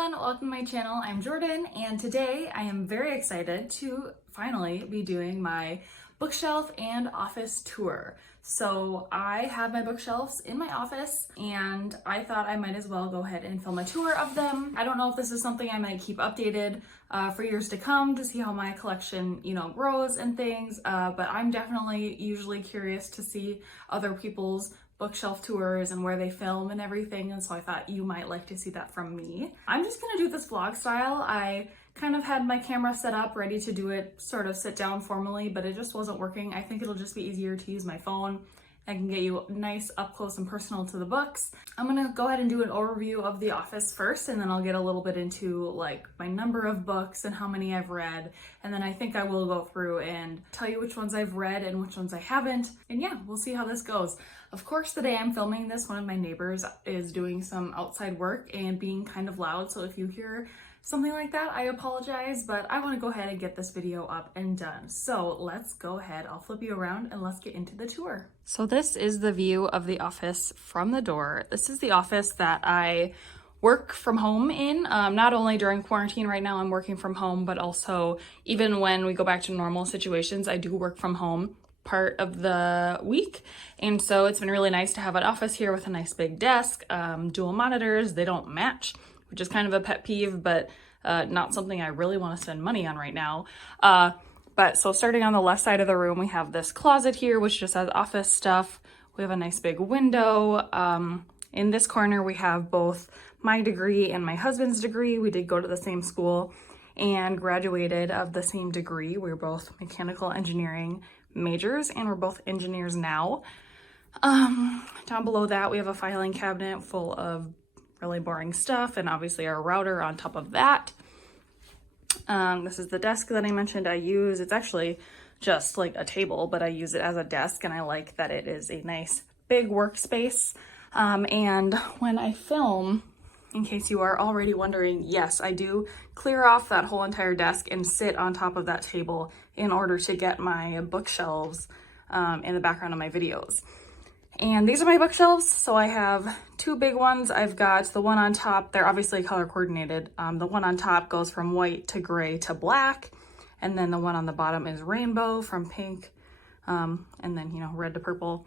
everyone, welcome to my channel. I'm Jordan, and today I am very excited to finally be doing my bookshelf and office tour. So I have my bookshelves in my office and I thought I might as well go ahead and film a tour of them. I don't know if this is something I might keep updated for years to come to see how my collection, grows and things, but I'm definitely usually curious to see other people's bookshelf tours and where they film and everything, and so I thought you might like to see that from me. I'm just gonna do this vlog style. I kind of had my camera set up ready to do it sort of sit down formally, but it just wasn't working. I think it'll just be easier to use my phone. I can get you nice up close and personal to the books. I'm gonna go ahead and do an overview of The Office first, and then I'll get a little bit into like my number of books and how many I've read. And then I think I will go through and tell you which ones I've read and which ones I haven't. And yeah, we'll see how this goes. Of course, the day I'm filming this, one of my neighbors is doing some outside work and being kind of loud. So if you hear something like that, I apologize, but I want to go ahead and get this video up and done. So let's go ahead. I'll flip you around and let's get into the tour. So this is the view of the office from the door. This is the office that I work from home in. Not only during quarantine right now, I'm working from home, but also even when we go back to normal situations, I do work from home part of the week. And so it's been really nice to have an office here with a nice big desk, dual monitors. They don't match, which is kind of a pet peeve, but not something I really want to spend money on right now. But so starting on the left side of the room, we have this closet here, which just has office stuff. We have a nice big window. In this corner, we have both my degree and my husband's degree. We did go to the same school and graduated of the same degree. We were both mechanical engineering majors and we're both engineers now. Down below that, we have a filing cabinet full of really boring stuff and obviously our router on top of that. This is the desk that I mentioned I use. It's actually just like a table, but I use it as a desk and I like that it is a nice big workspace. And when I film, in case you are already wondering, yes, I do clear off that whole entire desk and sit on top of that table in order to get my bookshelves in the background of my videos. And these are my bookshelves. So I have two big ones. I've got the one on top, they're obviously color coordinated. The one on top goes from white to gray to black. And then the one on the bottom is rainbow from pink and then, red to purple.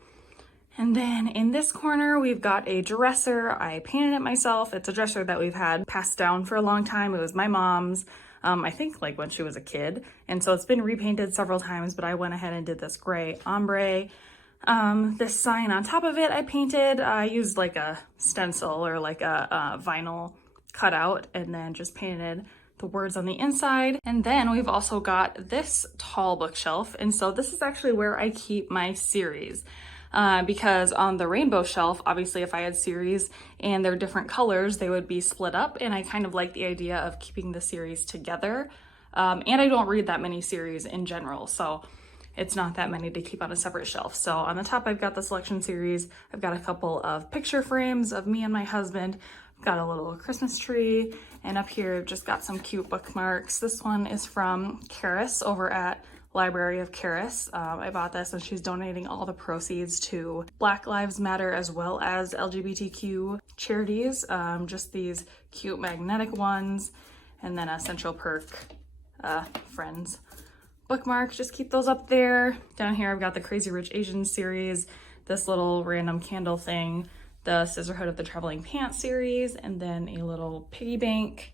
And then in this corner, we've got a dresser. I painted it myself. It's a dresser that we've had passed down for a long time. It was my mom's, I think like when she was a kid. And so it's been repainted several times, but I went ahead and did this gray ombre. This sign on top of it, I painted. I used like a stencil or like a vinyl cutout and then just painted the words on the inside. And then we've also got this tall bookshelf. And so this is actually where I keep my series. Because on the rainbow shelf, obviously if I had series and they're different colors, they would be split up, and I kind of like the idea of keeping the series together. And I don't read that many series in general, so it's not that many to keep on a separate shelf. So on the top, I've got the selection series. I've got a couple of picture frames of me and my husband. I've got a little Christmas tree, and up here I've just got some cute bookmarks. This one is from Karis over at Library of Karis. I bought this and she's donating all the proceeds to Black Lives Matter as well as LGBTQ charities. Just these cute magnetic ones, and then a Central Perk Friends bookmark. Just keep those up there. Down here I've got the Crazy Rich Asians series, this little random candle thing, the Sisterhood of the Traveling Pants series, and then a little piggy bank.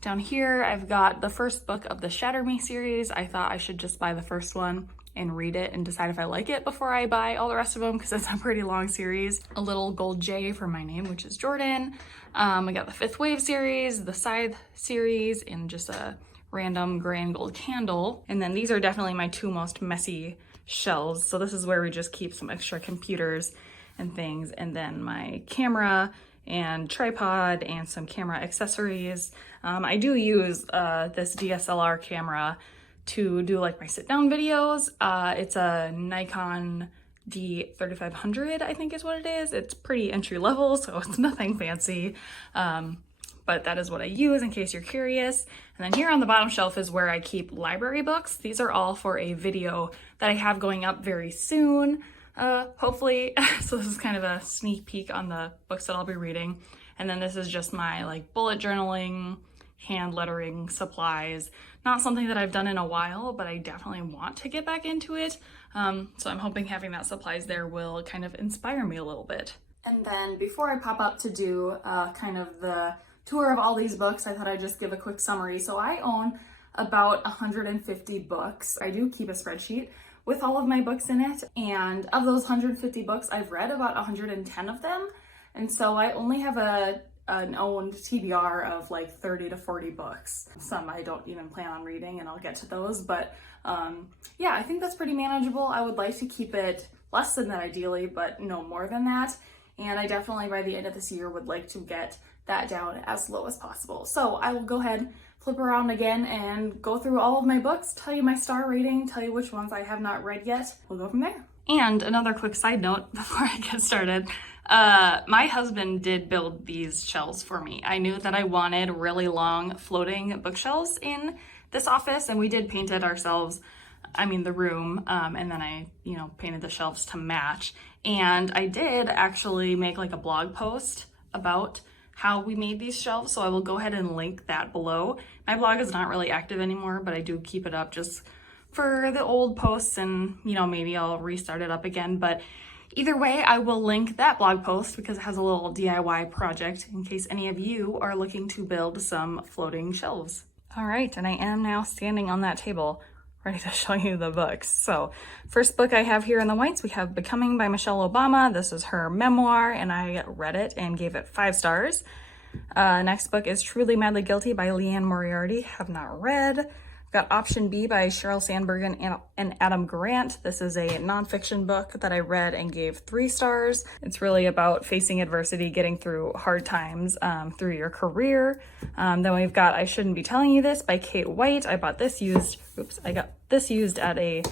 Down here, I've got the first book of the Shatter Me series. I thought I should just buy the first one and read it and decide if I like it before I buy all the rest of them, because it's a pretty long series. A little gold J for my name, which is Jordan. I got the Fifth Wave series, the Scythe series, and just a random gray and gold candle. And then these are definitely my two most messy shelves. So this is where we just keep some extra computers and things, and then my camera and tripod and some camera accessories. I do use this DSLR camera to do like my sit down videos. It's a Nikon D3500, I think is what it is. It's pretty entry level, so it's nothing fancy. But that is what I use in case you're curious. And then here on the bottom shelf is where I keep library books. These are all for a video that I have going up very soon. Hopefully. So this is kind of a sneak peek on the books that I'll be reading. And then this is just my like bullet journaling, hand lettering supplies. Not something that I've done in a while, but I definitely want to get back into it. So I'm hoping having that supplies there will kind of inspire me a little bit. And then before I pop up to do kind of the tour of all these books, I thought I'd just give a quick summary. So I own about 150 books. I do keep a spreadsheet with all of my books in it. And of those 150 books, I've read about 110 of them. And so I only have an owned TBR of like 30 to 40 books. Some I don't even plan on reading, and I'll get to those. But yeah, I think that's pretty manageable. I would like to keep it less than that ideally, but no more than that. And I definitely by the end of this year would like to get that down as low as possible. So I will go ahead, flip around again and go through all of my books, tell you my star rating, tell you which ones I have not read yet. We'll go from there. And another quick side note before I get started. My husband did build these shelves for me. I knew that I wanted really long floating bookshelves in this office, and we did paint it ourselves. I mean the room, and then I, painted the shelves to match. And I did actually make like a blog post about how we made these shelves, so I will go ahead and link that below. My blog is not really active anymore, but I do keep it up just for the old posts, and maybe I'll restart it up again. But either way, I will link that blog post because it has a little DIY project in case any of you are looking to build some floating shelves. All right, and I am now standing on that table, ready to show you the books. So first book I have here in the whites, we have Becoming by Michelle Obama. This is her memoir, and I read it and gave it 5 stars. Next book is Truly Madly Guilty by Leanne Moriarty. Have not read. I've got Option B by Sheryl Sandberg and Adam Grant. This is a nonfiction book that I read and gave 3 stars. It's really about facing adversity, getting through hard times through your career. Then we've got I Shouldn't Be Telling You This by Kate White. I bought this used. I got this used at a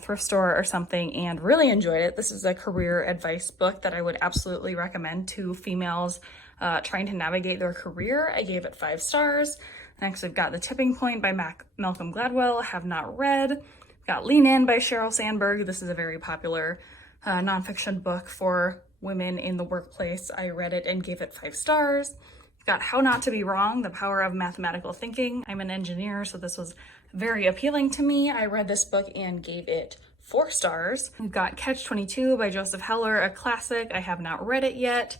thrift store or something and really enjoyed it. This is a career advice book that I would absolutely recommend to females trying to navigate their career. I gave it 5 stars. Next, we've got The Tipping Point by Malcolm Gladwell. Have not read. We've got Lean In by Sheryl Sandberg. This is a very popular nonfiction book for women in the workplace. I read it and gave it 5 stars. We've got How Not to Be Wrong, The Power of Mathematical Thinking. I'm an engineer, so this was very appealing to me. I read this book and gave it 4 stars. We've got Catch-22 by Joseph Heller, a classic. I have not read it yet.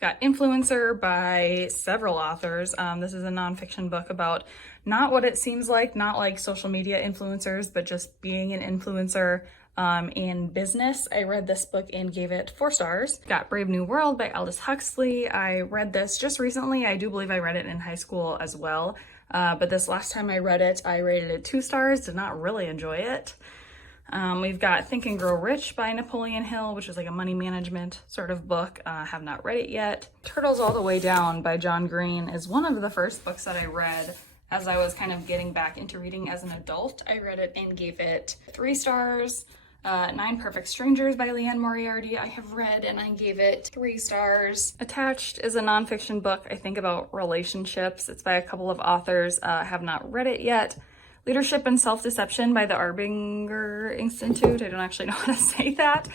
Got Influencer by several authors. This is a nonfiction book about not what it seems like, not like social media influencers, but just being an influencer in business. I read this book and gave it 4 stars. Got Brave New World by Aldous Huxley. I read this just recently. I do believe I read it in high school as well. But this last time I read it, I rated it 2 stars, did not really enjoy it. We've got Think and Grow Rich by Napoleon Hill, which is like a money management sort of book. Have not read it yet. Turtles All the Way Down by John Green is one of the first books that I read as I was kind of getting back into reading as an adult. I read it and gave it 3 stars. 9 Perfect Strangers by Leanne Moriarty I have read and I gave it 3 stars. Attached is a nonfiction book, I think, about relationships. It's by a couple of authors. Have not read it yet. Leadership and Self-Deception by the Arbinger Institute. I don't actually know how to say that.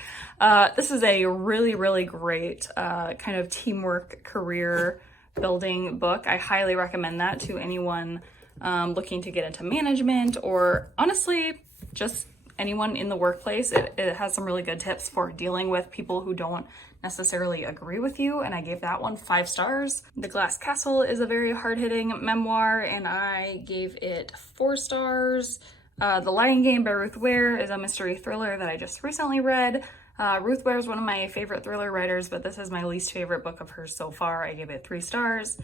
This is a really, really great kind of teamwork career building book. I highly recommend that to anyone looking to get into management or honestly, just anyone in the workplace. It has some really good tips for dealing with people who don't necessarily agree with you, and I gave that one 5 stars. The Glass Castle is a very hard-hitting memoir, and I gave it 4 stars. The Lying Game by Ruth Ware is a mystery thriller that I just recently read. Ruth Ware is one of my favorite thriller writers, but this is my least favorite book of hers so far. I gave it 3 stars.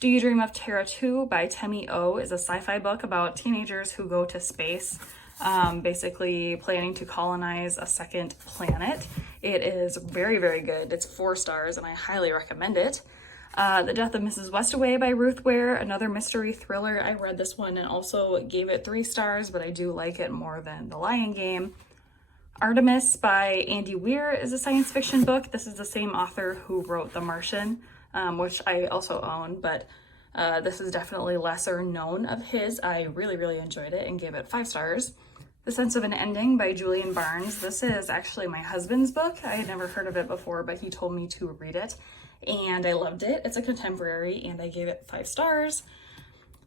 Do You Dream of Terra 2 by Temi O is a sci-fi book about teenagers who go to space, basically planning to colonize a second planet. It is very, very good. It's 4 stars and I highly recommend it. The Death of Mrs. Westaway by Ruth Ware, another mystery thriller. I read this one and also gave it 3 stars, but I do like it more than The Lying Game. Artemis by Andy Weir is a science fiction book. This is the same author who wrote The Martian, which I also own, but this is definitely lesser known of his. I really, really enjoyed it and gave it 5 stars. The Sense of an Ending by Julian Barnes. This is actually my husband's book. I had never heard of it before, but he told me to read it. and I loved it. It's a contemporary and I gave it 5 stars.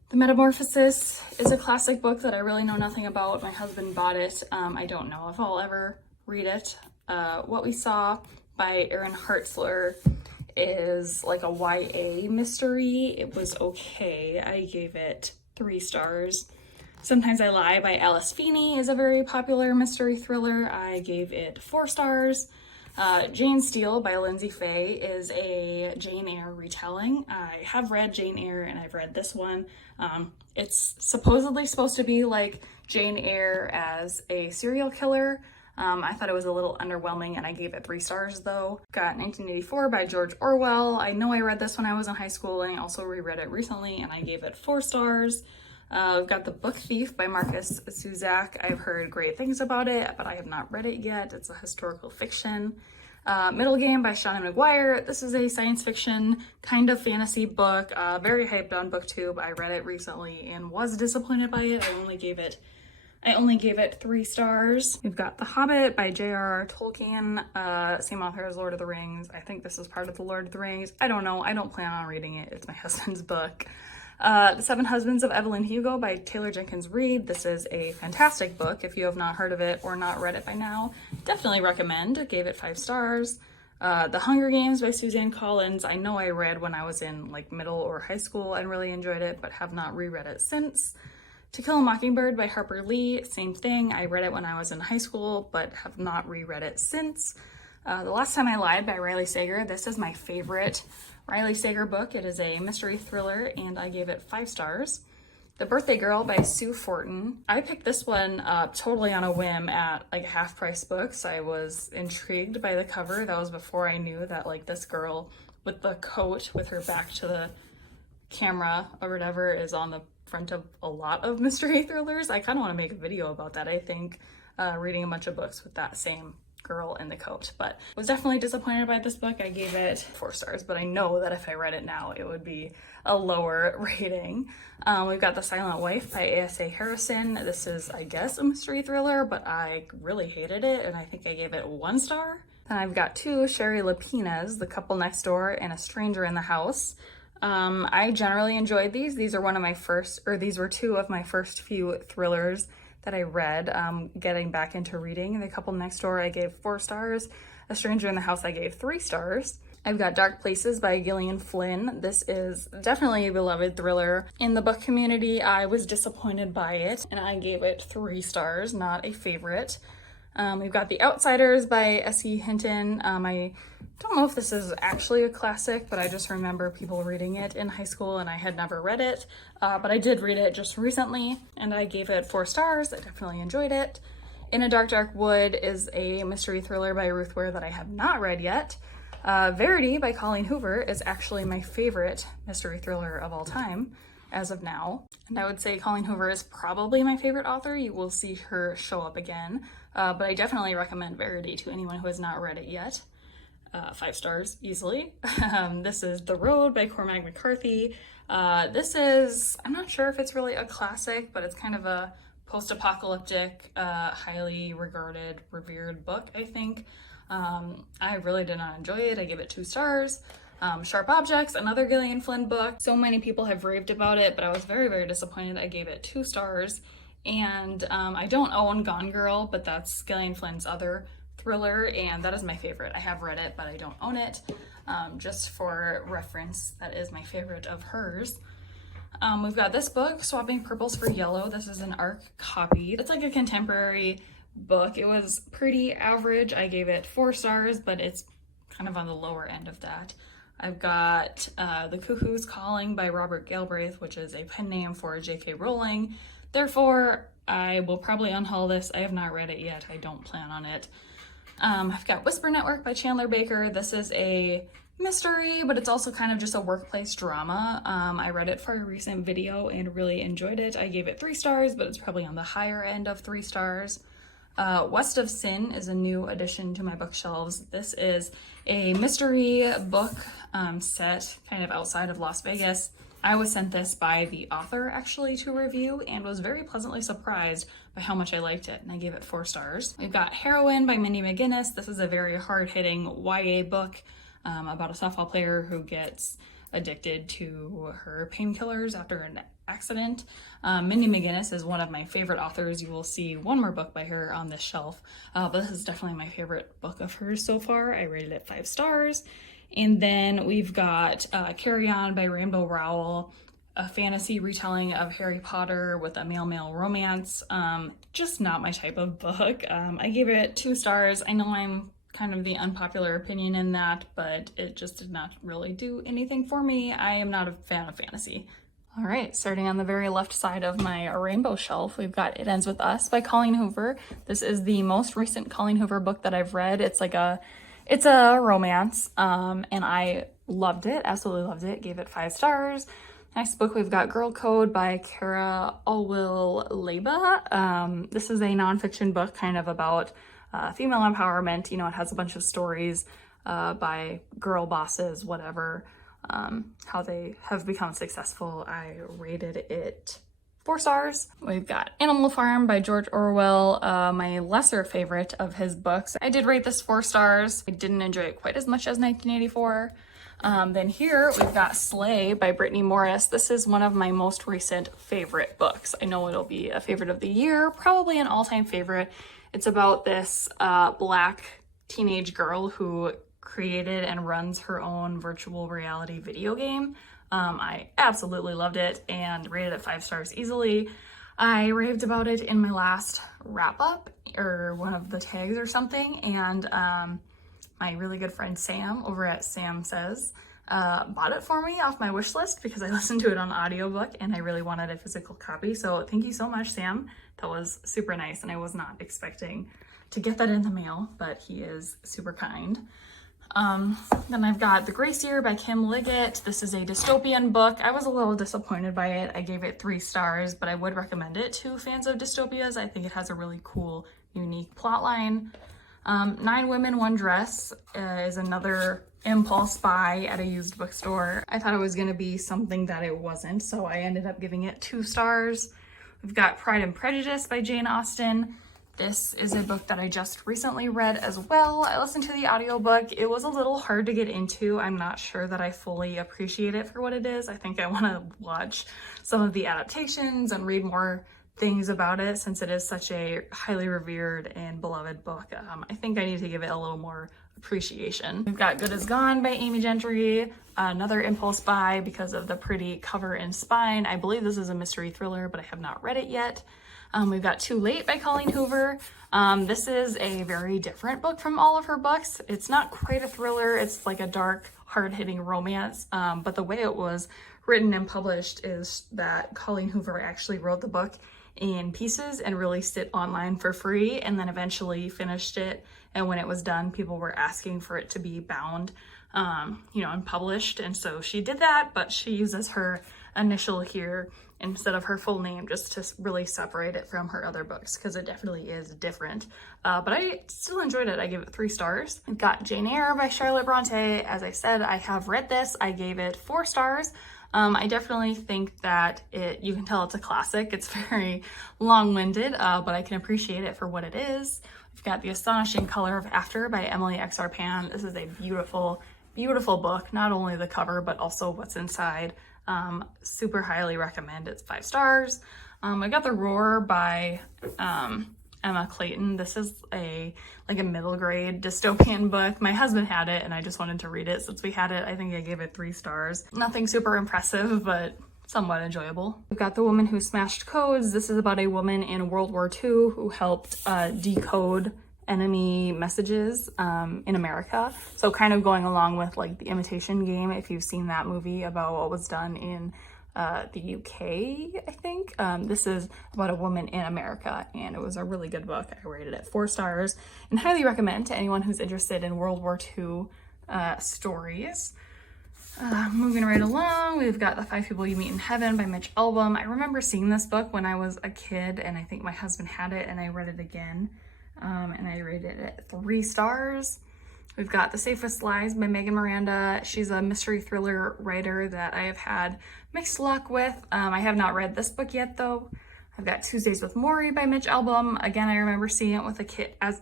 The Metamorphosis is a classic book that I really know nothing about. My husband bought it. I don't know if I'll ever read it. What We Saw by Erin Hartzler is like a YA mystery. It was okay. I gave it 3 stars. Sometimes I Lie by Alice Feeney is a very popular mystery thriller. I gave it 4 stars. Jane Steele by Lindsay Fay is a Jane Eyre retelling. I have read Jane Eyre and I've read this one. It's supposedly supposed to be like Jane Eyre as a serial killer. I thought it was a little underwhelming and I gave it 3 stars though. Got 1984 by George Orwell. I know I read this when I was in high school and I also reread it recently and I gave it 4 stars. We've got The Book Thief by Marcus Zuzak. I've heard great things about it, but I have not read it yet. It's a historical fiction. Middle Game by Shannon McGuire. This is a science fiction kind of fantasy book, very hyped on BookTube. I read it recently and was disappointed by it. I only gave it 3 stars. We've got The Hobbit by J.R.R. Tolkien, same author as Lord of the Rings. I think this is part of the Lord of the Rings. I don't know. I don't plan on reading it. It's my husband's book. The Seven Husbands of Evelyn Hugo by Taylor Jenkins Reid. This is a fantastic book. If you have not heard of it or not read it by now, definitely recommend. Gave it 5 stars. The Hunger Games by Suzanne Collins. I know I read when I was in like middle or high school and really enjoyed it, but have not reread it since. To Kill a Mockingbird by Harper Lee. Same thing. I read it when I was in high school, but have not reread it since. The Last Time I Lied by Riley Sager. This is my favorite Riley Sager book. It is a mystery thriller and I gave it 5 stars. The Birthday Girl by Sue Fortin. I picked this one up totally on a whim at like Half Price Books. I was intrigued by the cover. That was before I knew that like this girl with the coat with her back to the camera or whatever is on the front of a lot of mystery thrillers. I kind of want to make a video about that, I think, reading a bunch of books with that same girl in the coat, but was definitely disappointed by this book. I gave it 4 stars, but I know that if I read it now, it would be a lower rating. We've got The Silent Wife by A.S.A. Harrison. This is, I guess, a mystery thriller, but I really hated it, and I think I gave it 1 star. Then I've got 2 Sherry Lapina's, The Couple Next Door and A Stranger in the House. I generally enjoyed these. These were 2 of my first few thrillers that I read, getting back into reading. The Couple Next Door I gave 4 stars. A Stranger in the House I gave 3 stars. I've got Dark Places by Gillian Flynn. This is definitely a beloved thriller. In the book community, I was disappointed by it and I gave it 3 stars, not a favorite. We've got The Outsiders by S.E. Hinton. I don't know if this is actually a classic, but I just remember people reading it in high school and I had never read it. But I did read it just recently and I gave it 4 stars. I definitely enjoyed it. In a Dark, Dark Wood is a mystery thriller by Ruth Ware that I have not read yet. Verity by Colleen Hoover is actually my favorite mystery thriller of all time as of now. And I would say Colleen Hoover is probably my favorite author. You will see her show up again. But I definitely recommend Verity to anyone who has not read it yet. 5 stars easily. This is The Road by Cormac McCarthy. This is, I'm not sure if it's really a classic, but it's kind of a post-apocalyptic, highly regarded, revered book, I think. I really did not enjoy it. I gave it 2 stars. Sharp Objects, another Gillian Flynn book. So many people have raved about it, but I was very, very disappointed. I gave it 2 stars. And I don't own Gone Girl, but that's Gillian Flynn's other thriller, and that is my favorite. I have read it, but I don't own it. Just for reference, that is my favorite of hers. We've got this book, Swapping Purples for Yellow. This is an ARC copy. It's like a contemporary book. It was pretty average. I gave it 4 stars, but it's kind of on the lower end of that. I've got The Cuckoo's Calling by Robert Galbraith, which is a pen name for J.K. Rowling. Therefore, I will probably unhaul this. I have not read it yet. I don't plan on it. I've got Whisper Network by Chandler Baker. This is a mystery, but it's also kind of just a workplace drama. I read it for a recent video and really enjoyed it. I gave it 3 stars, but it's probably on the higher end of 3 stars. West of Sin is a new addition to my bookshelves. This is a mystery book set kind of outside of Las Vegas. I was sent this by the author actually to review and was very pleasantly surprised by how much I liked it, and I gave it 4 stars. We've got Heroine by Mindy McGinnis. This is a very hard-hitting YA book. about a softball player who gets addicted to her painkillers after an accident. Mindy McGinnis is one of my favorite authors. You will see one more book by her on this shelf, but this is definitely my favorite book of hers so far. I rated it 5 stars. And then we've got Carry On by Rainbow Rowell, a fantasy retelling of Harry Potter with a male-male romance. Just not my type of book. I gave it 2 stars. I know I'm kind of the unpopular opinion in that, but it just did not really do anything for me. I am not a fan of fantasy. All right, starting on the very left side of my rainbow shelf, we've got It Ends With Us by Colleen Hoover. This is the most recent Colleen Hoover book that I've read. It's a romance, and I loved it, absolutely loved it. Gave it 5 stars. Next book, we've got Girl Code by Kara Alwill-Leba. This is a nonfiction book kind of about female empowerment. You know, it has a bunch of stories by girl bosses, whatever, how they have become successful. I rated it 4 stars. We've got Animal Farm by George Orwell, my lesser favorite of his books. I did rate this 4 stars. I didn't enjoy it quite as much as 1984. Then here we've got Slay by Brittany Morris. This is one of my most recent favorite books. I know it'll be a favorite of the year, probably an all-time favorite. It's about this Black teenage girl who created and runs her own virtual reality video game. I absolutely loved it and rated it 5 stars easily. I raved about it in my last wrap-up or one of the tags or something, and my really good friend Sam over at Sam Says bought it for me off my wish list because I listened to it on audiobook and I really wanted a physical copy. So thank you so much, Sam. That was super nice, and I was not expecting to get that in the mail, but he is super kind. Then I've got The Grace Year by Kim Liggett. This is a dystopian book. I was a little disappointed by it. I gave it 3 stars, but I would recommend it to fans of dystopias. I think it has a really cool, unique plotline. 9 Women, One Dress is another impulse buy at a used bookstore. I thought it was going to be something that it wasn't, so I ended up giving it 2 stars. We've got Pride and Prejudice by Jane Austen. This is a book that I just recently read as well. I listened to the audiobook. It was a little hard to get into. I'm not sure that I fully appreciate it for what it is. I think I want to watch some of the adaptations and read more things about it since it is such a highly revered and beloved book. I think I need to give it a little more appreciation. We've got Good Is Gone by Amy Gentry, another impulse buy because of the pretty cover and spine. I believe this is a mystery thriller, but I have not read it yet. We've got Too Late by Colleen Hoover. This is a very different book from all of her books. It's not quite a thriller. It's like a dark, hard-hitting romance, but the way it was written and published is that Colleen Hoover actually wrote the book in pieces and released it online for free, and then eventually finished it. And when it was done, people were asking for it to be bound, and published. And so she did that, but she uses her initial here instead of her full name just to really separate it from her other books because it definitely is different. But I still enjoyed it. I gave it 3 stars. We've got Jane Eyre by Charlotte Bronte. As I said, I have read this. I gave it 4 stars. I definitely think that you can tell it's a classic. It's very long-winded, but I can appreciate it for what it is. We've got The Astonishing Color of After by Emily X. Arpan. This is a beautiful, beautiful book. Not only the cover, but also what's inside. Super highly recommend. It's 5 stars. I got The Roar by Emma Clayton. This is a middle grade dystopian book. My husband had it and I just wanted to read it since we had it. I think I gave it 3 stars. Nothing super impressive, but somewhat enjoyable. We've got The Woman Who Smashed Codes. This is about a woman in World War II who helped decode enemy messages in America. So kind of going along with like The Imitation Game, if you've seen that movie about what was done in the UK, I think. This is about a woman in America, and it was a really good book. I rated it 4 stars and highly recommend to anyone who's interested in World War II stories. Moving right along, we've got The 5 People You Meet in Heaven by Mitch Albom. I remember seeing this book when I was a kid, and I think my husband had it, and I read it again, and I rated it 3 stars. We've got The Safest Lies by Megan Miranda. She's a mystery thriller writer that I have had mixed luck with. I have not read this book yet, though. I've got Tuesdays with Morrie by Mitch Albom. Again, I remember seeing it as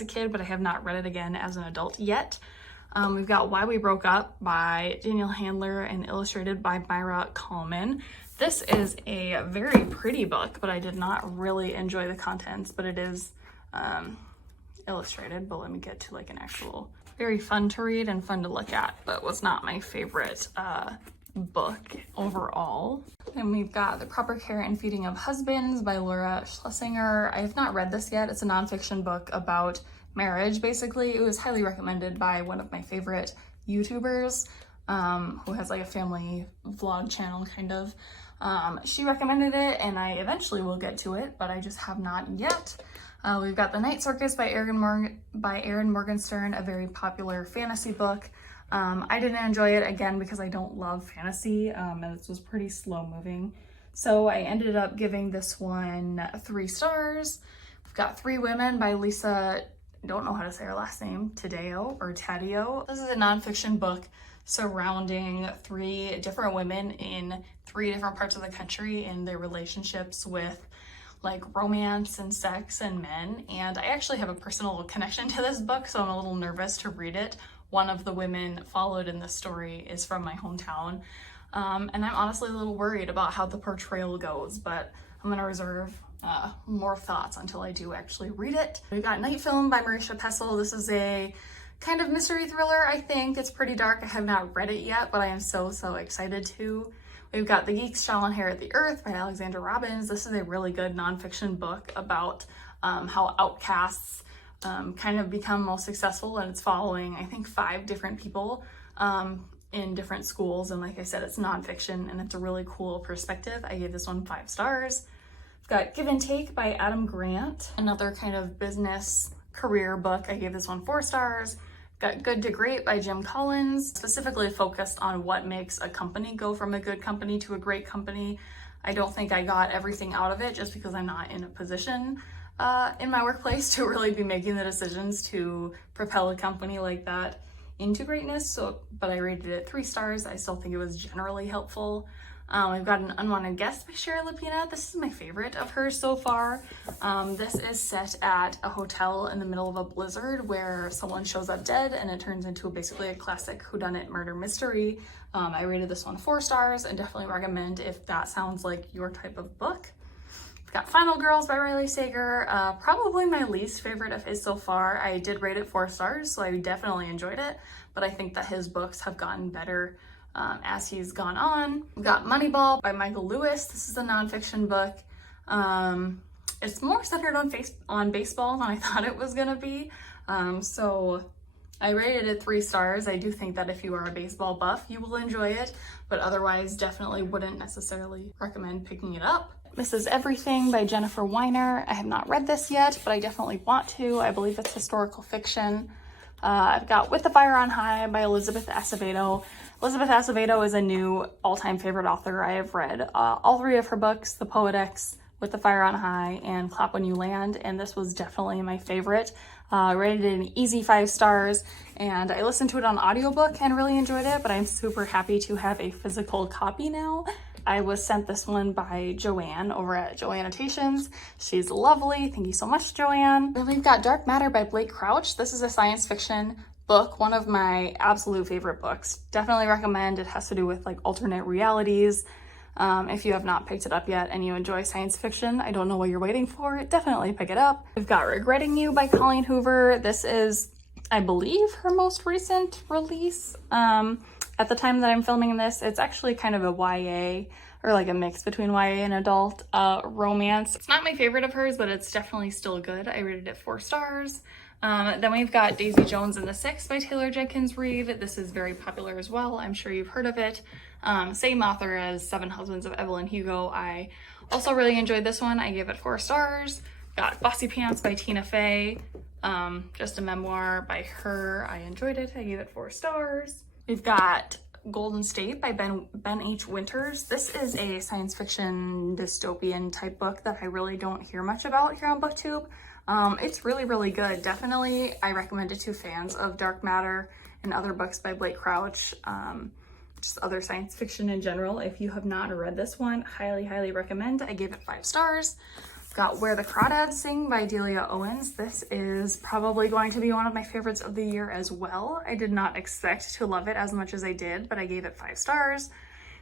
a kid, but I have not read it again as an adult yet. We've got Why We Broke Up by Daniel Handler and illustrated by Myra Coleman. This is a very pretty book, but I did not really enjoy the contents, but it is illustrated. But let me get to like an actual, very fun to read and fun to look at, but was not my favorite book overall. And we've got The Proper Care and Feeding of Husbands by Laura Schlesinger. I have not read this yet. It's a nonfiction book about marriage, basically. It was highly recommended by one of my favorite YouTubers, who has like a family vlog channel kind of. She recommended it and I eventually will get to it, but I just have not yet. We've got The Night Circus by Erin Morgenstern, a very popular fantasy book. I didn't enjoy it, again, because I don't love fantasy, and this was pretty slow moving. So I ended up giving this one 3 stars. We've got Three Women by Lisa, I don't know how to say her last name, Taddeo. This is a nonfiction book surrounding 3 different women in 3 different parts of the country and their relationships with like romance and sex and men. And I actually have a personal connection to this book, so I'm a little nervous to read it. One of the women followed in this story is from my hometown. And I'm honestly a little worried about how the portrayal goes, but I'm gonna reserve more thoughts until I do actually read it. We got Night Film by Marisha Pessl. This is a kind of mystery thriller, I think. It's pretty dark. I have not read it yet, but I am so excited to. We've got The Geeks Shall Inherit the Earth by Alexandra Robbins. This is a really good nonfiction book about how outcasts kind of become most successful, and it's following, I think, 5 different people in different schools. And like I said, it's nonfiction and it's a really cool perspective. I gave this one 5 stars. We've got Give and Take by Adam Grant, another kind of business career book. I gave this one 4 stars. Got Good to Great by Jim Collins, specifically focused on what makes a company go from a good company to a great company. I don't think I got everything out of it just because I'm not in a position in my workplace to really be making the decisions to propel a company like that into greatness. So, but I rated it 3 stars. I still think it was generally helpful. We've got An Unwanted Guest by Shara Lapina. This is my favorite of hers so far. This is set at a hotel in the middle of a blizzard where someone shows up dead and it turns into basically a classic whodunit murder mystery. I rated this one 4 stars and definitely recommend if that sounds like your type of book. We've got Final Girls by Riley Sager. Probably my least favorite of his so far. I did rate it 4 stars, so I definitely enjoyed it, but I think that his books have gotten better as he's gone on. We've got Moneyball by Michael Lewis. This is a nonfiction book. It's more centered on baseball than I thought it was gonna be. So I rated it 3 stars. I do think that if you are a baseball buff, you will enjoy it, but otherwise definitely wouldn't necessarily recommend picking it up. Mrs. Everything by Jennifer Weiner. I have not read this yet, but I definitely want to. I believe it's historical fiction. I've got With the Fire on High by Elizabeth Acevedo. Elizabeth Acevedo is a new all-time favorite author. I have read all 3 of her books, The Poetics, With the Fire on High, and Clap When You Land, and this was definitely my favorite. Rated it an easy 5 stars, and I listened to it on audiobook and really enjoyed it, but I'm super happy to have a physical copy now. I was sent this one by Joanne over at Joannotations. She's lovely. Thank you so much, Joanne. Then we've got Dark Matter by Blake Crouch. This is a science fiction book, one of my absolute favorite books. Definitely recommend. It has to do with like alternate realities. If you have not picked it up yet and you enjoy science fiction, I don't know what you're waiting for. Definitely pick it up. We've got Regretting You by Colleen Hoover. This is, I believe, her most recent release. At the time that I'm filming this, it's actually kind of a YA, or like a mix between YA and adult romance. It's not my favorite of hers, but it's definitely still good. I rated it 4 stars. Then we've got Daisy Jones and the Six by Taylor Jenkins Reid. This is very popular as well. I'm sure you've heard of it. Same author as Seven Husbands of Evelyn Hugo. I also really enjoyed this one. I gave it 4 stars. Got Bossy Pants by Tina Fey. Just a memoir by her. I enjoyed it. I gave it 4 stars. We've got Golden State by Ben H. Winters. This is a science fiction dystopian type book that I really don't hear much about here on BookTube. It's really good. Definitely, I recommend it to fans of Dark Matter and other books by Blake Crouch, just other science fiction in general. If you have not read this one, highly recommend. I gave it 5 stars. Got Where the Crawdads Sing by Delia Owens. This is probably going to be one of my favorites of the year as well. I did not expect to love it as much as I did, but I gave it 5 stars.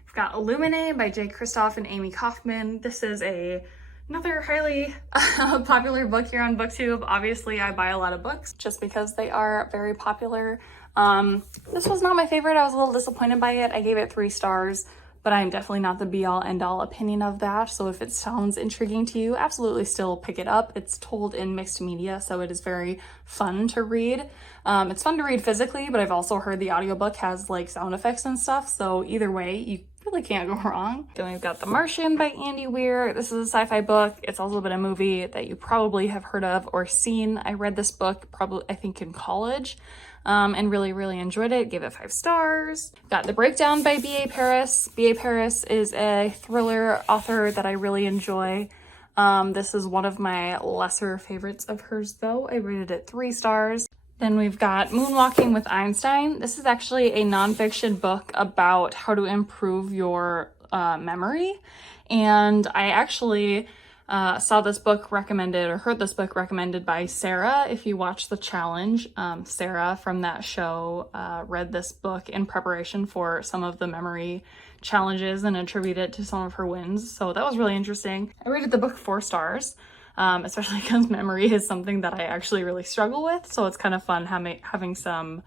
We've got Illuminae by Jake Kristoff and Amy Kaufman. This is another highly popular book here on BookTube. Obviously, I buy a lot of books just because they are very popular. This was not my favorite. I was a little disappointed by it. I gave it 3 stars, but I'm definitely not the be-all end-all opinion of that. So if it sounds intriguing to you, absolutely still pick it up. It's told in mixed media, so it is very fun to read. It's fun to read physically, but I've also heard the audiobook has like sound effects and stuff. So either way, you really can't go wrong. Then we've got The Martian by Andy Weir. This is a sci-fi book. It's also been a movie that you probably have heard of or seen. I read this book probably, I think, in college. And really enjoyed it. Gave it 5 stars. Got The Breakdown by B.A. Paris. B.A. Paris is a thriller author that I really enjoy. This is one of my lesser favorites of hers though. I rated it 3 stars. Then we've got Moonwalking with Einstein. This is actually a nonfiction book about how to improve your memory. And I actually saw this book recommended or heard this book recommended by Sarah. If you watch The Challenge, Sarah from that show read this book in preparation for some of the memory challenges and attributed it to some of her wins. So that was really interesting. I rated the book 4 stars, especially because memory is something that I actually really struggle with. So it's kind of fun having some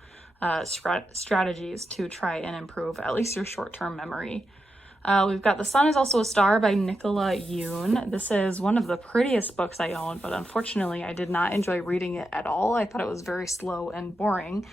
strategies to try and improve at least your short-term memory. We've got The Sun is Also a Star by Nicola Yoon. This is one of the prettiest books I own, but unfortunately I did not enjoy reading it at all. I thought it was very slow and boring,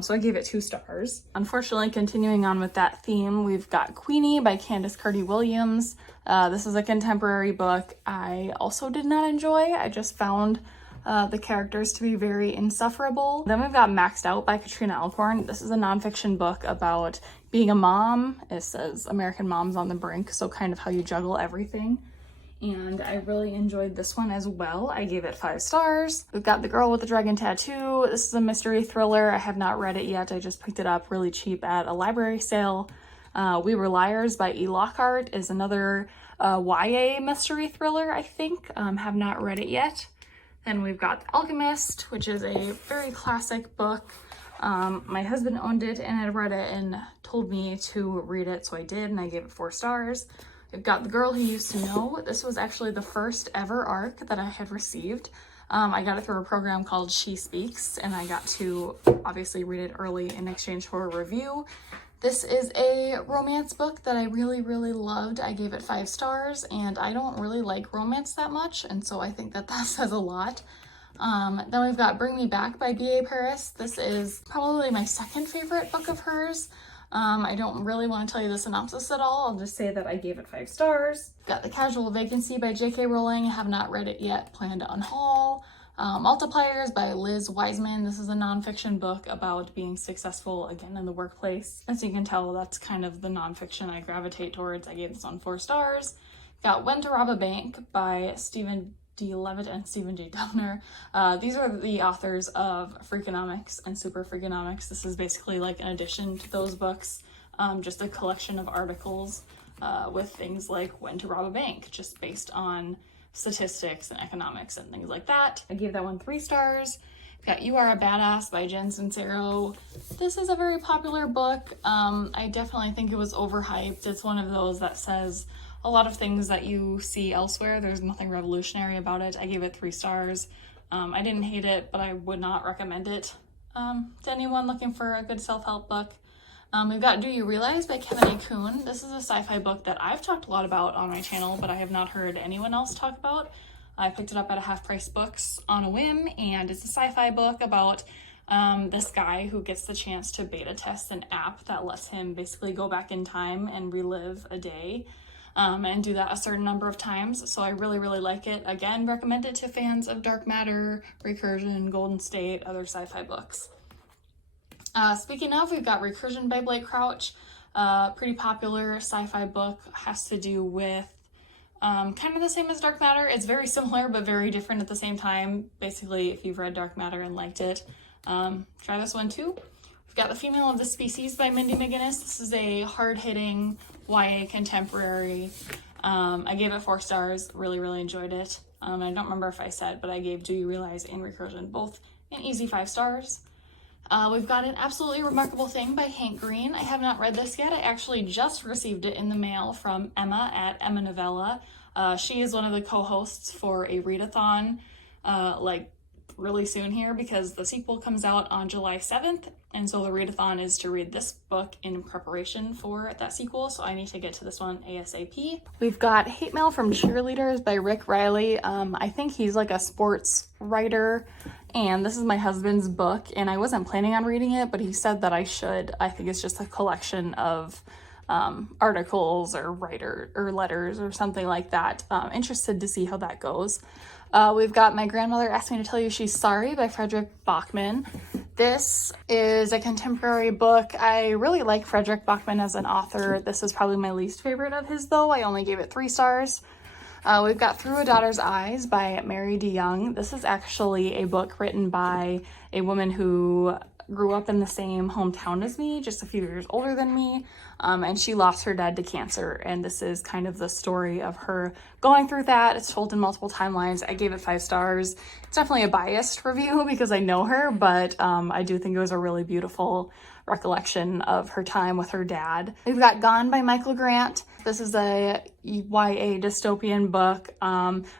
so I gave it 2 stars. Unfortunately, continuing on with that theme, we've got Queenie by Candace Carty-Williams. This is a contemporary book I also did not enjoy. I just found the characters to be very insufferable. Then we've got Maxed Out by Katrina Alcorn. This is a nonfiction book about being a mom. It says American Moms on the Brink, so kind of how you juggle everything. And I really enjoyed this one as well. I gave it 5 stars. We've got The Girl with the Dragon Tattoo. This is a mystery thriller. I have not read it yet. I just picked it up really cheap at a library sale. We Were Liars by E. Lockhart is another YA mystery thriller, I think. Have not read it yet. Then we've got The Alchemist, which is a very classic book. My husband owned it and had read it and told me to read it, so I did, and I gave it 4 stars. We've got The Girl Who Used to Know. This was actually the first ever ARC that I had received. I got it through a program called She Speaks, and I got to obviously read it early in exchange for a review. This is a romance book that I really loved. I gave it 5 stars, and I don't really like romance that much, and so I think that says a lot. Then we've got Bring Me Back by B.A. Paris. This is probably my second favorite book of hers. I don't really want to tell you the synopsis at all. I'll just say that I gave it 5 stars. Got The Casual Vacancy by J.K. Rowling. Have not read it yet. Plan to unhaul. Multipliers by Liz Wiseman. This is a nonfiction book about being successful again in the workplace. As you can tell, that's kind of the nonfiction I gravitate towards. I gave this one 4 stars. Got When to Rob a Bank by Stephen D. Levitt and Stephen J. Dubner. These are the authors of Freakonomics and Super Freakonomics. This is basically like an addition to those books, just a collection of articles with things like when to rob a bank, just based on statistics and economics and things like that. I gave that one 3 stars. Got You Are a Badass by Jen Sincero. This is a very popular book. I definitely think it was overhyped. It's one of those that says a lot of things that you see elsewhere. There's nothing revolutionary about it. I gave it 3 stars. I didn't hate it, but I would not recommend it to anyone looking for a good self-help book. We've got Do You Realize by Kevin A. Kuhn. This is a sci-fi book that I've talked a lot about on my channel, but I have not heard anyone else talk about. I picked it up at a Half Price Books on a whim, and it's a sci-fi book about this guy who gets the chance to beta test an app that lets him basically go back in time and relive a day. And do that a certain number of times. So I really like it. Again, recommend it to fans of Dark Matter, Recursion, Golden State, other sci-fi books. Speaking of, we've got Recursion by Blake Crouch. Pretty popular sci-fi book. Has to do with kind of the same as Dark Matter. It's very similar but very different at the same time. Basically, if you've read Dark Matter and liked it, try this one too. We've got The Female of the Species by Mindy McGinnis. This is a hard-hitting YA contemporary. I gave it 4 stars. Really enjoyed it. I don't remember if I said, but I gave Do You Realize and Recursion both an easy 5 stars. We've got An Absolutely Remarkable Thing by Hank Green. I have not read this yet. I actually just received it in the mail from Emma at Emma Novella. She is one of the co-hosts for a readathon like really soon here, because the sequel comes out on July 7th, and so the readathon is to read this book in preparation for that sequel, so I need to get to this one ASAP. We've got Hate Mail from Cheerleaders by Rick Riley. I think he's like a sports writer, and this is my husband's book, and I wasn't planning on reading it, but he said that I should. I think it's just a collection of articles or letters or something like that. Interested to see how that goes. We've got My Grandmother Asked Me to Tell You She's Sorry by Frederick Bachman. This is a contemporary book. I really like Frederick Bachman as an author. This is probably my least favorite of his, though. I only gave it 3 stars. We've got Through a Daughter's Eyes by Mary DeYoung. This is actually a book written by a woman who grew up in the same hometown as me, just a few years older than me, and she lost her dad to cancer, and this is kind of the story of her going through that. It's told in multiple timelines. I gave it 5 stars. It's definitely a biased review because I know her, but I do think it was a really beautiful recollection of her time with her dad. We've got Gone by Michael Grant. This is a YA dystopian book.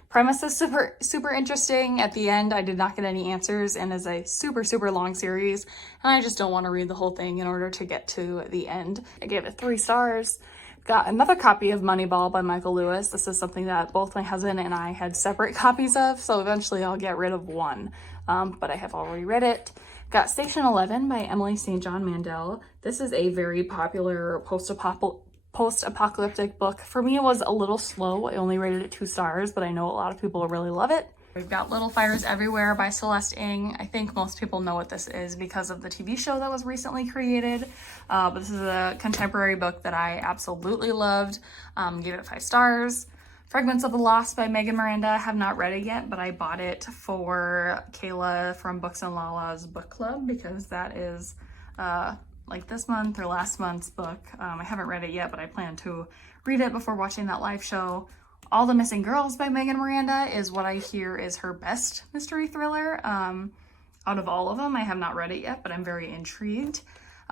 Premise is super interesting. At the end, I did not get any answers, and is a super long series, and I just don't want to read the whole thing in order to get to the end. I gave it 3 stars. Got another copy of Moneyball by Michael Lewis. This is something that both my husband and I had separate copies of, so eventually I'll get rid of one, but I have already read it. Got Station 11 by Emily St. John Mandel. This is a very popular post-apocalyptic book. For me, it was a little slow. I only rated it 2 stars, but I know a lot of people really love it. We've got Little Fires Everywhere by Celeste Ng. I think most people know what this is because of the TV show that was recently created, but this is a contemporary book that I absolutely loved. Gave it 5 stars. Fragments of the Lost by Megan Miranda. I have not read it yet, but I bought it for Kayla from Books and Lala's book club because that is like this month or last month's book. I haven't read it yet, but I plan to read it before watching that live show. All the Missing Girls by Megan Miranda is what I hear is her best mystery thriller. Out of all of them, I have not read it yet, but I'm very intrigued.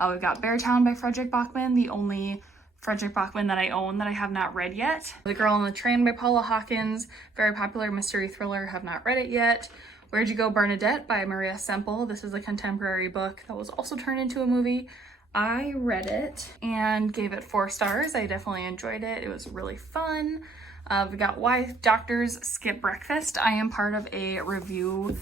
We've got Beartown by Frederick Bachman, the only Frederick Bachman that I own that I have not read yet. The Girl on the Train by Paula Hawkins, very popular mystery thriller, have not read it yet. Where'd You Go, Bernadette by Maria Semple. This is a contemporary book that was also turned into a movie. I read it and gave it 4 stars. I definitely enjoyed it. It was really fun. We got Why Doctors Skip Breakfast. I am part of a review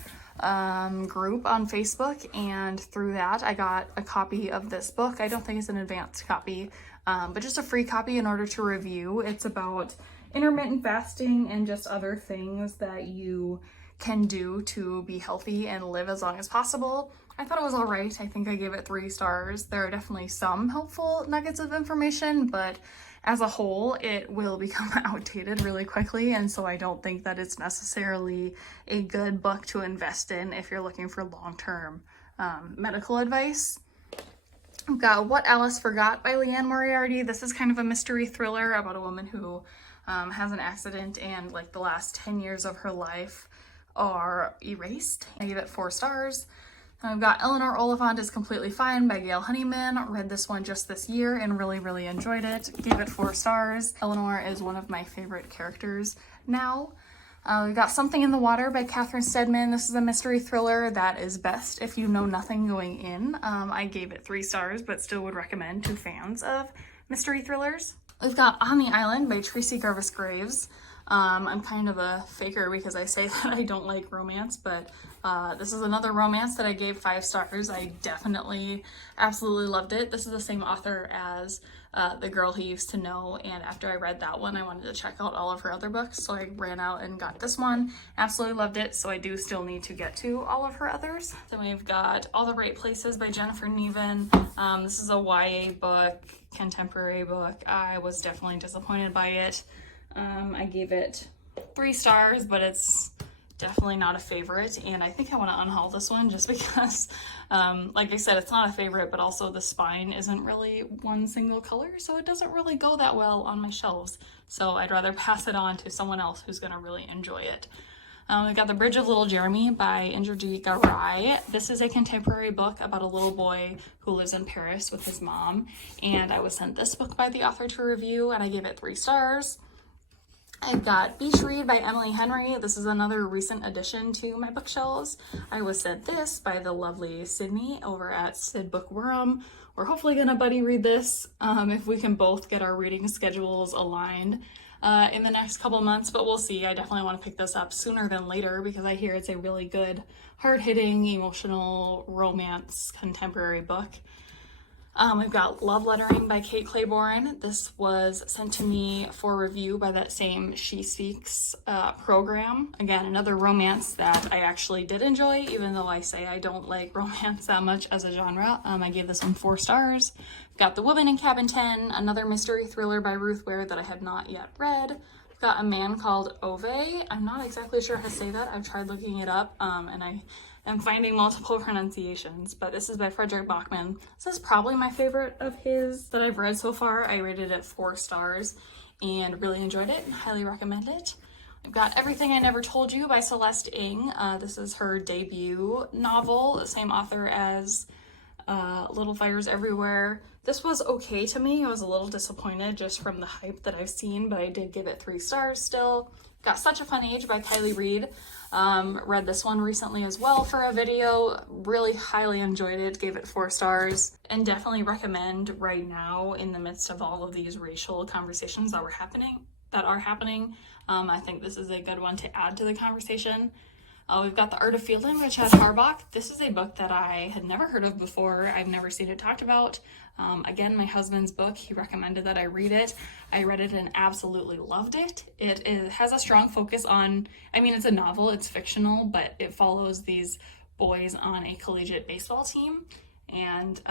group on Facebook, and through that I got a copy of this book. I don't think it's an advanced copy, but just a free copy in order to review. It's about intermittent fasting and just other things that you can do to be healthy and live as long as possible. I thought it was all right. I think I gave it 3 stars. There are definitely some helpful nuggets of information, but as a whole, it will become outdated really quickly, and so I don't think that it's necessarily a good book to invest in if you're looking for long-term medical advice. I've got What Alice Forgot by Leanne Moriarty. This is kind of a mystery thriller about a woman who has an accident, and like the last 10 years of her life are erased. I gave it 4 stars. I've got Eleanor Oliphant is Completely Fine by Gail Honeyman. Read this one just this year and really enjoyed it. Gave it 4 stars. Eleanor is one of my favorite characters now. We've got Something in the Water by Catherine Steadman. This is a mystery thriller that is best if you know nothing going in. I gave it 3 stars, but still would recommend to fans of mystery thrillers. We've got On the Island by Tracy Garvis Graves. I'm kind of a faker because I say that I don't like romance, but this is another romance that I gave 5 stars. I definitely absolutely loved it. This is the same author as The Girl He Used to Know, and after I read that one, I wanted to check out all of her other books, so I ran out and got this one. Absolutely loved it, so I do still need to get to all of her others. Then we've got All the Right Places by Jennifer Neven. This is a YA book, contemporary book. I was definitely disappointed by it. I gave it 3 stars, but it's definitely not a favorite, and I think I want to unhaul this one just because, like I said, it's not a favorite, but also the spine isn't really one single color, so it doesn't really go that well on my shelves, so I'd rather pass it on to someone else who's going to really enjoy it. We've got The Bridge of Little Jeremy by Indrajit Rai. This is a contemporary book about a little boy who lives in Paris with his mom, and I was sent this book by the author to review, and I gave it 3 stars. I've got Beach Read by Emily Henry. This is another recent addition to my bookshelves. I was sent this by the lovely Sydney over at Sid Bookworm. We're hopefully gonna buddy read this if we can both get our reading schedules aligned in the next couple months, but we'll see. I definitely want to pick this up sooner than later because I hear it's a really good, hard-hitting, emotional romance contemporary book. We've got Love Lettering by Kate Claiborne. This was sent to me for review by that same She Speaks program. Again, another romance that I actually did enjoy, even though I say I don't like romance that much as a genre. I gave this one 4 stars. We've got The Woman in Cabin 10, another mystery thriller by Ruth Ware that I have not yet read. We've got A Man Called Ove. I'm not exactly sure how to say that. I've tried looking it up, and I'm finding multiple pronunciations, but this is by Frederick Bachman. This is probably my favorite of his that I've read so far. I rated it 4 stars and really enjoyed it and highly recommend it. I've got Everything I Never Told You by Celeste Ng. This is her debut novel, the same author as Little Fires Everywhere. This was okay to me. I was a little disappointed just from the hype that I've seen, but I did give it 3 stars still. Got Such a Fun Age by Kylie Reed. Read this one recently as well for a video. Really highly enjoyed it. Gave it 4 stars. And definitely recommend right now in the midst of all of these racial conversations that are happening. I think this is a good one to add to the conversation. We've got The Art of Fielding by Chad Harbach. This is a book that I had never heard of before. I've never seen it talked about. Again, my husband's book, he recommended that I read it. I read it and absolutely loved it. It has a strong focus on, it's a novel, it's fictional, but it follows these boys on a collegiate baseball team. And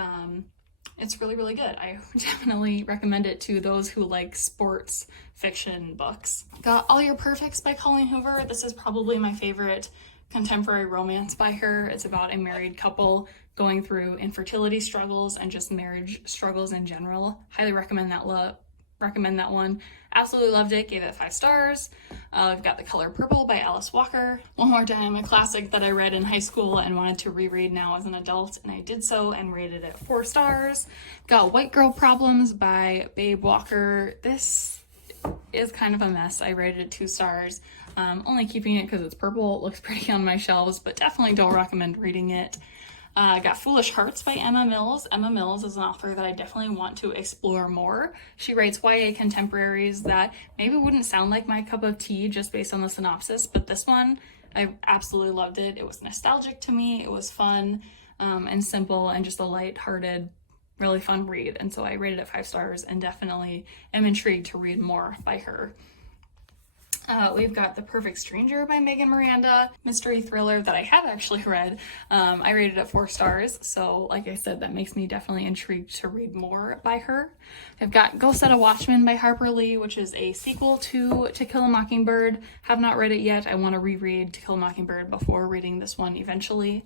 it's really, really good. I definitely recommend it to those who like sports fiction books. Got All Your Perfects by Colleen Hoover. This is probably my favorite contemporary romance by her. It's about a married couple going through infertility struggles and just marriage struggles in general. Highly recommend that one. Absolutely loved it. Gave it 5 stars. I've got The Color Purple by Alice Walker. One More Time, a classic that I read in high school and wanted to reread now as an adult, and I did so and rated it 4 stars. Got White Girl Problems by Babe Walker. This is kind of a mess. I rated it 2 stars. Only keeping it because it's purple. It looks pretty on my shelves, but definitely don't recommend reading it. Got Foolish Hearts by Emma Mills. Emma Mills is an author that I definitely want to explore more. She writes YA contemporaries that maybe wouldn't sound like my cup of tea just based on the synopsis, but this one, I absolutely loved it. It was nostalgic to me. It was fun and simple and just a light-hearted, really fun read. And so I rated it 5 stars and definitely am intrigued to read more by her. We've got The Perfect Stranger by Megan Miranda, mystery thriller that I have actually read. I rated it 4 stars, so like I said, that makes me definitely intrigued to read more by her. I've got Go Set a Watchman by Harper Lee, which is a sequel to Kill a Mockingbird. Have not read it yet. I want to reread To Kill a Mockingbird before reading this one eventually.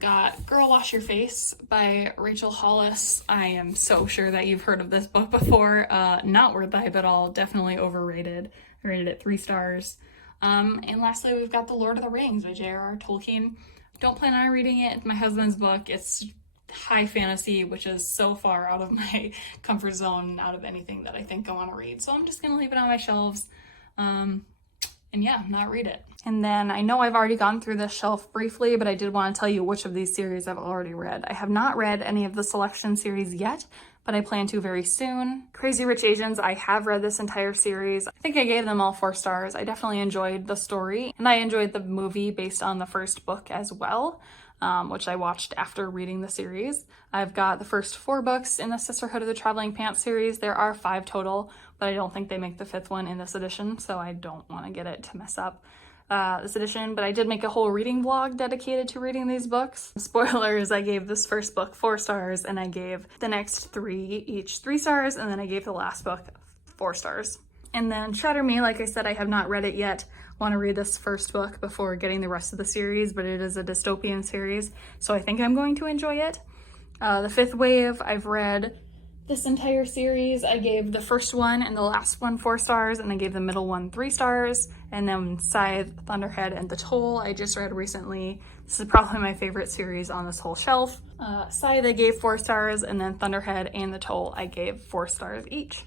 Got Girl Wash Your Face by Rachel Hollis. I am so sure that you've heard of this book before. Not worth the hype at all. Definitely overrated. I rated it 3 stars. And lastly, we've got The Lord of the Rings by J.R.R. Tolkien. Don't plan on reading it. It's my husband's book. It's high fantasy, which is so far out of my comfort zone, out of anything that I think I want to read. So I'm just going to leave it on my shelves. And yeah, not read it. And then I know I've already gone through this shelf briefly, but I did want to tell you which of these series I've already read. I have not read any of the Selection series yet, but I plan to very soon. Crazy Rich Asians, I have read this entire series. I think I gave them all 4 stars. I definitely enjoyed the story, and I enjoyed the movie based on the first book as well, which I watched after reading the series. I've got the first 4 books in the Sisterhood of the Traveling Pants series. There are 5 total, but I don't think they make the 5th one in this edition, so I don't want to get it to mess up this edition, but I did make a whole reading vlog dedicated to reading these books. Spoilers, I gave this first book 4 stars, and I gave the next 3 each 3 stars, and then I gave the last book 4 stars. And then Shatter Me, like I said, I have not read it yet. Want to read this first book before getting the rest of the series, but it is a dystopian series, so I think I'm going to enjoy it. The Fifth Wave, I've read This entire series, I gave the first one and the last one 4 stars, and I gave the middle one 3 stars. And then Scythe, Thunderhead, and The Toll I just read recently. This is probably my favorite series on this whole shelf. Scythe I gave 4 stars, and then Thunderhead and The Toll I gave 4 stars each.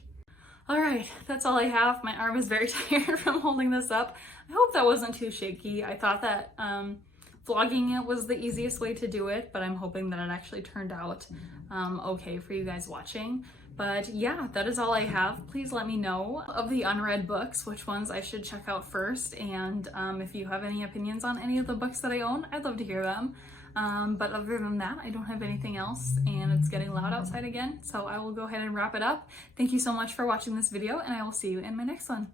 All right, that's all I have. My arm is very tired from holding this up. I hope that wasn't too shaky. I thought that vlogging it was the easiest way to do it, but I'm hoping that it actually turned out okay for you guys watching. But yeah, that is all I have. Please let me know of the unread books, which ones I should check out first. And if you have any opinions on any of the books that I own, I'd love to hear them. But other than that, I don't have anything else, and it's getting loud outside again. So I will go ahead and wrap it up. Thank you so much for watching this video, and I will see you in my next one.